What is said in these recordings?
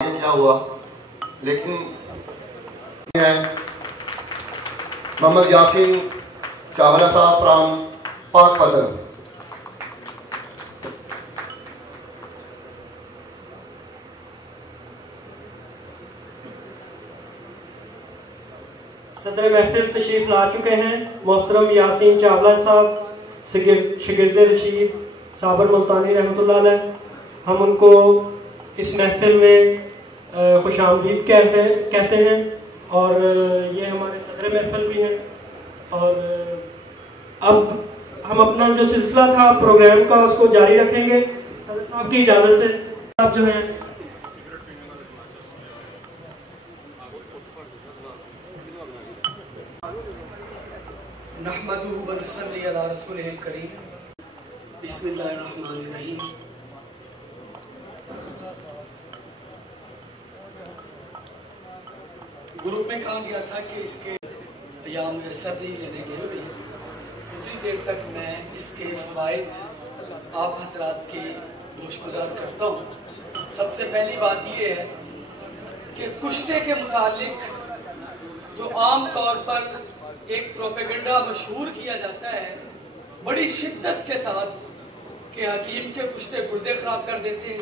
क्या हुआ, लेकिन मोहम्मद यासीन चावला साहब फ्राम पाकपतन। सदर महफिल तशरीफ ला चुके हैं मोहतरम यासीन चावला साहब, शिगिर्द रशीद साबर मुल्तानी रहमतुल्लाह अलैह। हम उनको इस महफिल में खुशामदीद कहते हैं और ये हमारे सदर महफिल भी हैं। और अब हम अपना जो सिलसिला था प्रोग्राम का उसको जारी रखेंगे सदर साहब की इजाज़त से। आप जो हैं नहमदुहु व नसल्ली अला रसूलिहिल करीम। बिस्मिल्लाहिर्रहमानिर्रहीम। ग्रुप में कहा गया था कि इसके या मुयस्सर नहीं लेने गए हुए, इतनी देर तक मैं इसके फ़वाइद आप हजरात के गोशगुजार करता हूँ। सबसे पहली बात यह है कि कुश्ते के मुतालिक जो आम तौर पर एक प्रोपेगेंडा मशहूर किया जाता है बड़ी शिद्दत के साथ कि हकीम के कुश्ते गुर्दे ख़राब कर देते हैं,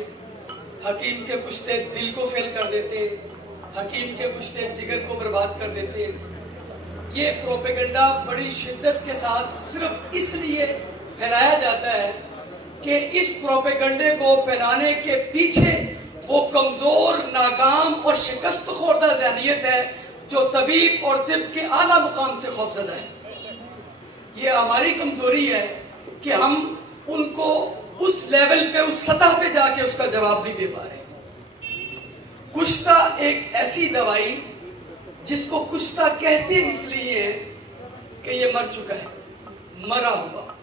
हकीम के कुश्ते दिल को फेल कर देते हैं, हकीम के कुश्ते जिगर को बर्बाद कर देते हैं। ये प्रोपेगेंडा बड़ी शिद्दत के साथ सिर्फ इसलिए फैलाया जाता है कि इस प्रोपेगेंडे को फैलाने के पीछे वो कमज़ोर, नाकाम और शिकस्त खोरदा ज़हनियत है जो तबीब और तिब के आला मुकाम से खौफज़दा है। ये हमारी कमजोरी है कि हम उनको उस लेवल पे, उस सतह पे जाके उसका जवाब नहीं दे पा रहे। कुश्ता एक ऐसी दवाई जिसको कुश्ता कहते इसलिए है कि ये मर चुका है, मरा हुआ,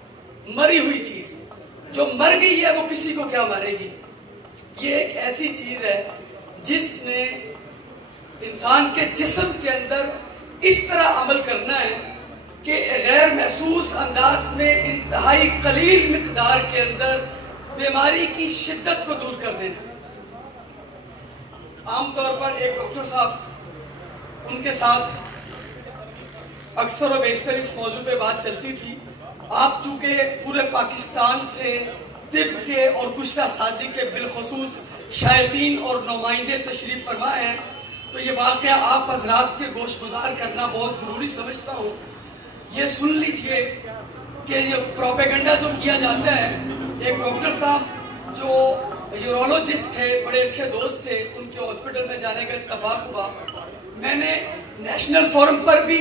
मरी हुई चीज जो मर गई है वो किसी को क्या मारेगी। ये एक ऐसी चीज है जिसने इंसान के जिस्म के अंदर इस तरह अमल करना है कि गैर महसूस अंदाज में इंतहाई कलील मिकदार के अंदर बीमारी की शिद्दत को दूर कर देना। आमतौर पर एक डॉक्टर साहब, उनके साथ अक्सर और बेशतर इस मौजू पे बात चलती थी। आप चूंकि पूरे पाकिस्तान से तिब के और कुश्ता साजी के बिलखसूस शायकीन और नुमाइंदे तशरीफ फरमा हैं, तो ये वाक़या आप हजरात के गोशगुजार करना बहुत ज़रूरी समझता हूँ। ये सुन लीजिए कि ये प्रोपेगेंडा जो किया जाता है, एक डॉक्टर साहब जो यूरोलॉजिस्ट थे, बड़े अच्छे दोस्त थे, उनके हॉस्पिटल में जाने का इत्तफाक हुआ। मैंने नेशनल फोरम पर भी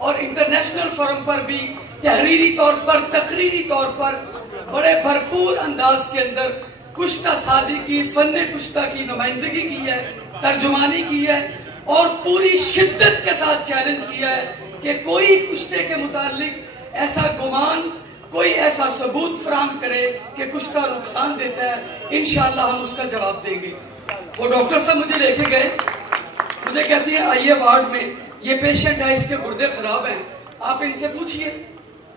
और इंटरनेशनल फोरम पर भी तहरीरी तौर पर, तकरीरी तौर पर बड़े भरपूर अंदाज के अंदर कुश्ता साजी की, फन्ने कुश्ता की नुमाइंदगी की है, तर्जुमानी की है और पूरी शिद्दत के साथ चैलेंज किया है कि कोई कुश्ते के मुतालिक ऐसा गुमान, कोई ऐसा सबूत फराहम करे कि कुश्ता नुकसान देता है। इंशाअल्लाह हम उसका जवाब देंगे। वो डॉक्टर साहब मुझे लेके गए, मुझे कहती है आइए वार्ड में, ये पेशेंट है, इसके गुर्दे खराब हैं, आप इनसे पूछिए।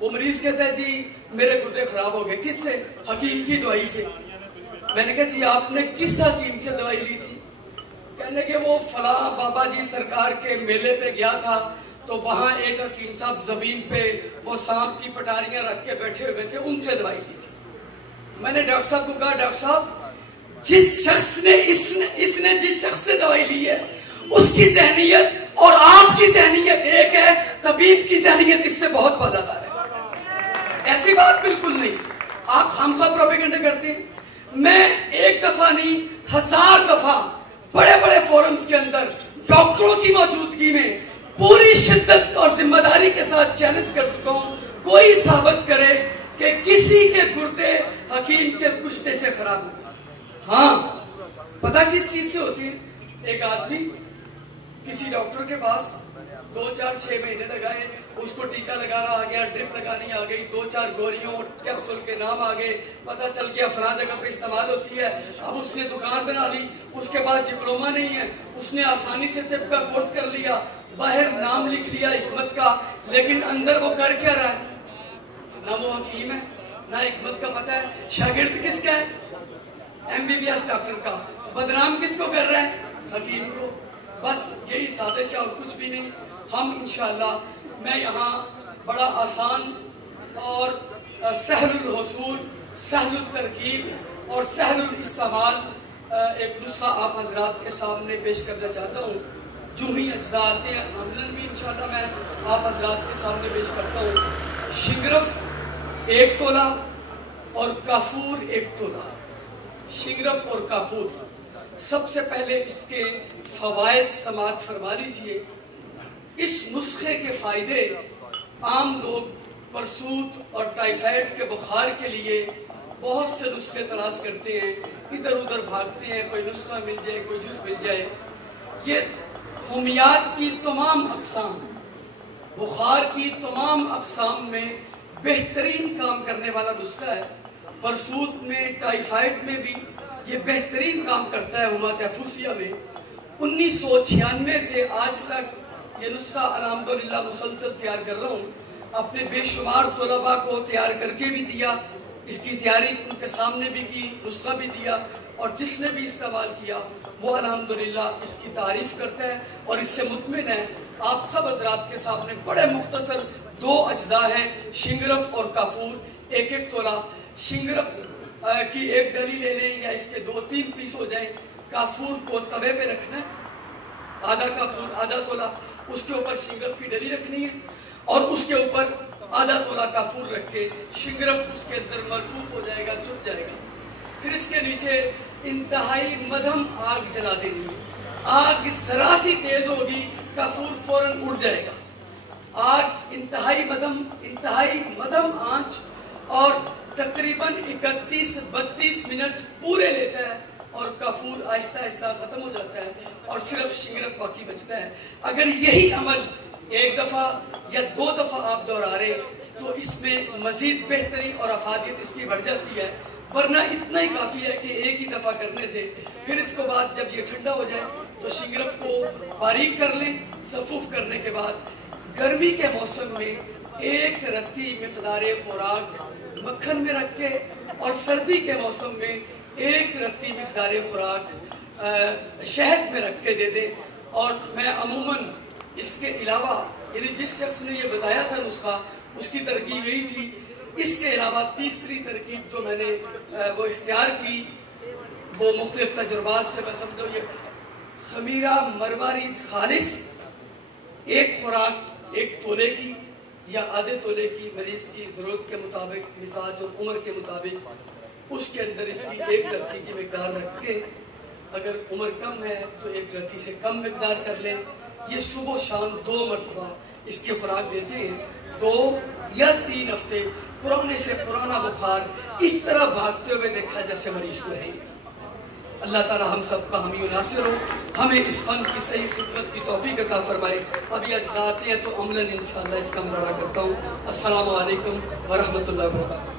वो मरीज कहता है जी मेरे गुर्दे खराब हो गए। किससे? हकीम की दवाई से। मैंने कहा जी आपने किस हकीम से दवाई ली थी? कहने के वो फला बाबा जी सरकार के मेले पे गया था, तो वहां एक हकीम साहब जमीन पे वो सांप की पटारियां रख के बैठे हुए थे, उनसे दवाई ली थी। मैंने डॉक्टर साहब को कहा डॉक्टर साहब जिस शख्स ने इसने जिस शख्स से दवाई ली है उसकी जहनियत और आपकी जहनियत एक है, तबीब की जहनियत इससे बहुत बदतर है। ऐसी बात बिल्कुल नहीं। आप खामखा प्रोपेगेंडा करते हैं। मैं एक दफा नहीं 1000 दफा बड़े बड़े फोरम्स के अंदर डॉक्टरों की मौजूदगी में पूरी शिद्दत और जिम्मेदारी के साथ चैलेंज कर चुका हूं, कोई साबित करे कि किसी के गुर्दे हकीम के कुश्ते से खराब हुए। हाँ, पता किस चीज से होती है? एक आदमी किसी डॉक्टर के पास 2-4-6 महीने लगाए, उसको टीका लगाना आ गया, ड्रिप लगानी आ गई, 2-4 गोलियों कैप्सूल के नाम आ गए, पता चल गया फला जगह पे इस्तेमाल होती है। अब उसने दुकान बना ली, उसके बाद डिप्लोमा नहीं है, उसने आसानी से तिब का कोर्स कर लिया, बाहर नाम लिख लिया हिकमत का, लेकिन अंदर वो कर क्या रहा है? ना वो हकीम है, ना हिकमत का पता है। शागिर्द किसका है? MBBS डॉक्टर का। बदनाम किसको कर रहा है? हकीम को। बस यही साजिश है और कुछ भी नहीं। हम इंशाअल्लाह मैं यहाँ बड़ा आसान और सहलुल हुसूल, सहलुल तरकीब और सहलुल इस्तेमाल एक नुस्खा आप हजरात के सामने पेश करना चाहता हूँ। जो ही अज्जा आते हैं अमलन भी इंशाअल्लाह मैं आप हजरात के सामने पेश करता हूँ। शिंगरफ 1 तोला और काफूर 1 तोला। शिंगरफ और काफूर, सबसे पहले इसके फवायद समात फरमा लीजिए। इस नुस्खे के फायदे आम लोग परसूत और टाइफाइड के बुखार के लिए बहुत से नुस्खे तलाश करते हैं, इधर उधर भागते हैं, कोई नुस्खा मिल जाए, कोई जुस मिल जाए। ये होमियात की तमाम अक़साम, बुखार की तमाम अक़साम में बेहतरीन काम करने वाला नुस्खा है। परसूत में, टाइफाइड में भी ये बेहतरीन काम करता है। हुमा तहफूसिया में 1996 से आज तक ये नुस्खा अल्हम्दुलिल्लाह मुसलसल तैयार कर रहा हूँ। अपने बेशुमार तलबा को तैयार करके भी दिया, इसकी तैयारी उनके सामने भी की, नुस्खा भी दिया, और जिसने भी इस्तेमाल किया वो अल्हम्दुलिल्लाह इसकी तारीफ करता है और इससे मुतमिन है। आप सब हज़रात के सामने बड़े मुख्तसर 2 अज्जा हैं, शिंगरफ और काफूर 1-1 तोला। शिंगरफ की 1 डली ले लें या इसके 2-3 पीस हो जाएं। काफूर को तवे पे रखना है, आधा काफूर, आधा तोला, उसके ऊपर शिंगरफ की डली रखनी है और उसके ऊपर आधा तोला काफूर रख के शिंगरफ उसके अंदर मरफूफ हो जाएगा, चुप जाएगा। फिर इसके नीचे इंतहाई मध्यम आग जला देनी है। आग जरा सी तेज होगी, काफूर फौरन उड़ जाएगा। आग इंतहाई मध्यम आंच और तकरीबन 31-32 मिनट पूरे लेता है और काफूर आहिस्ता आहिस्ता खत्म हो जाता है और सिर्फ शिंगरफ बाकी बचता है। अगर यही अमल 1 दफा या 2 दफा आप दोहरा रहे तो इसमें मजीद बेहतरी और अफादियत इसकी बढ़ जाती है, वरना इतना ही काफी है कि एक ही दफा करने से। फिर इसके बाद जब ये ठंडा हो जाए तो शिंगरफ को बारीक कर लें। सफूफ करने के बाद गर्मी के मौसम में 1 रत्ती मिकदारे खुराक मक्खन में रख के और सर्दी के मौसम में 1 रत्ती मिकदारे खुराक शहद में रख के दे दें। और मैं अमूमन इसके अलावा, यानी जिस शख्स ने ये बताया था नुस्खा, उसकी तरकीब यही थी। इसके अलावा तीसरी तरकीब जो मैंने वो इख्तियार की वो मुख्तलिफ तजुर्बात से मैं समझो ये खमीरा मरवारी खालिस 1 खुराक 1 तोले की या आधे तोले की, मरीज की ज़रूरत के मुताबिक, मिजाज और उम्र के मुताबिक, उसके अंदर इसकी 1 रत्ती की मिकदार रख के, अगर उम्र कम है तो 1 रत्ती से कम मिकदार कर लें। ये सुबह शाम 2 मरतबा इसकी खुराक देते हैं। 2 या 3 हफ्ते पुराने से पुराना बुखार इस तरह भागते हुए देखा जैसे मरीज को है। अल्लाह ताला हम सब का हामी नासिर हो, हमें इस फन की सही खिदमत की तौफीक अता फरमाए। अभी अज्जा आते हैं तो अमलन इंशाअल्लाह इसका मुज़ाहरा करता हूँ। अस्सलामु अलैकुम व रहमतुल्लाहि व बरकातुहू।